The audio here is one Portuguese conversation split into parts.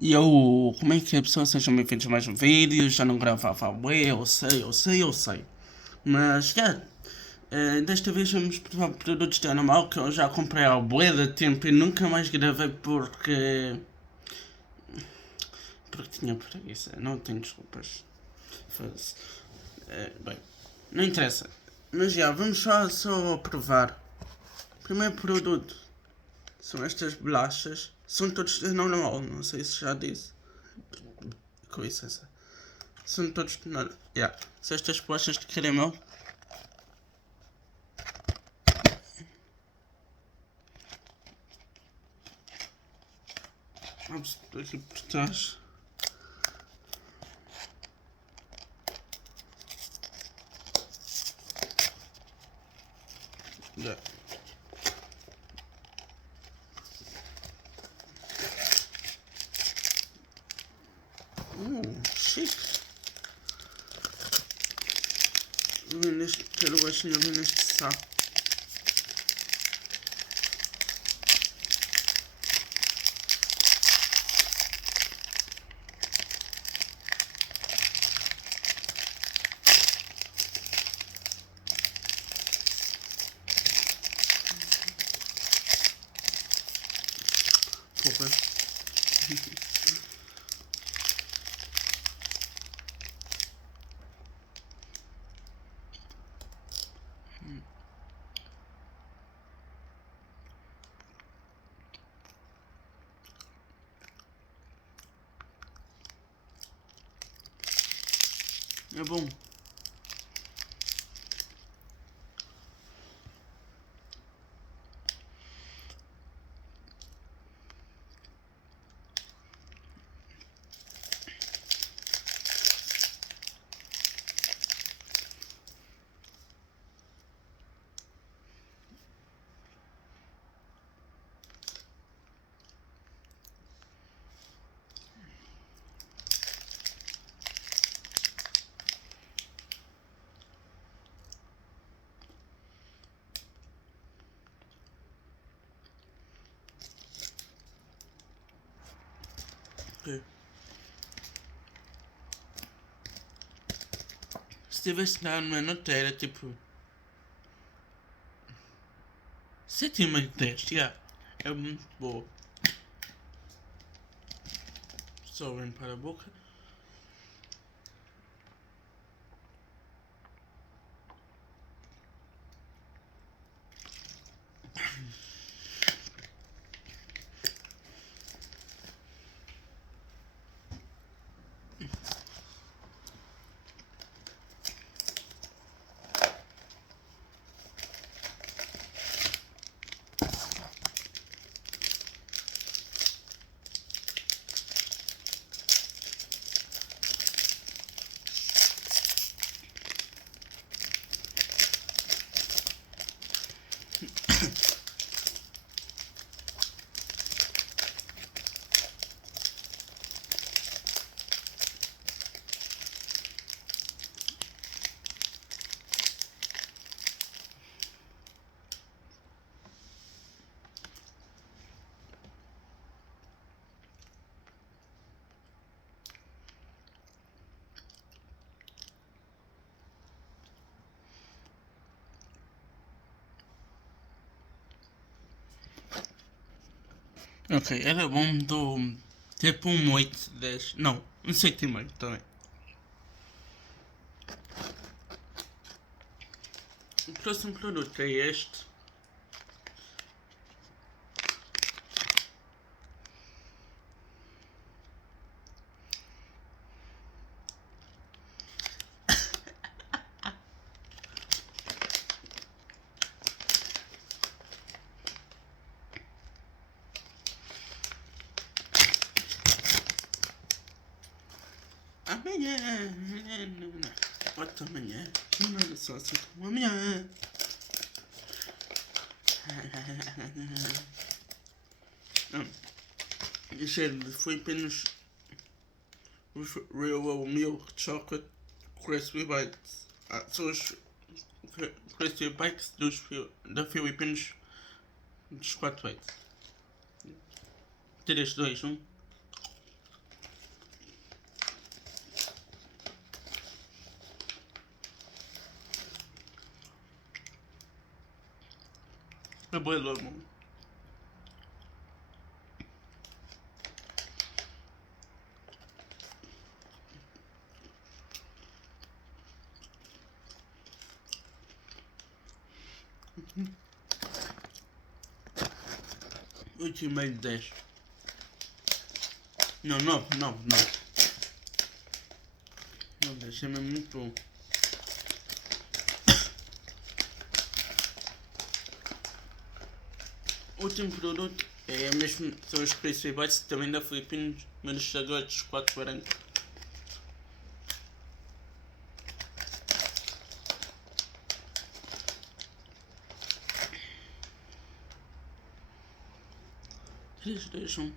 E eu, como é que é pessoal? Sejam bem-vindos a mais um vídeo. Já não gravava há bué, eu sei. Mas, já, desta vez vamos provar produtos de animal que eu já comprei há bué de tempo e nunca mais gravei porque tinha preguiça. Não tenho desculpas. Foda-se. Bem, não interessa. Mas já, vamos só provar. Primeiro produto são estas bolachas. São todos de normal, não sei se já disse. Com licença. São todos de normal. Yeah. Se estas bolachas de caramelo. Vamos aqui por trás. Yeah. Chique. Vem neste, quero baixinho, vem neste saco. Porra. É bom. Ok. Se tivesse dado uma nota era tipo 7,5 de 10, yeah. É muito boa. Só vem para a boca. Ok, era bom do tipo um 8 de 10. Não, um 7,5 também. O próximo produto é este. Amanhã. Bota amanhã. Não era só assim como amanhã. Gente, foi apenas os Real Milk Chocolate Crispy Bites. São os Crispy Bites da Filipinos dos 4 bites. 3, 2, 1. É bom, mano. Oito e meio, 10. Não, 9, 9, 9. Não, 10 é mesmo muito bom. O último produto é mesmo, são os Provei Bites, também da Filipinos, mas agora de chocolate branco. Três, dois, um.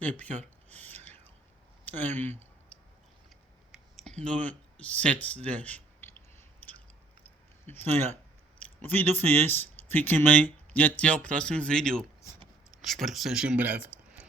É pior. No 7 de 10. Então, yeah. O vídeo foi esse. Fiquem bem e até ao próximo vídeo. Espero que seja em breve.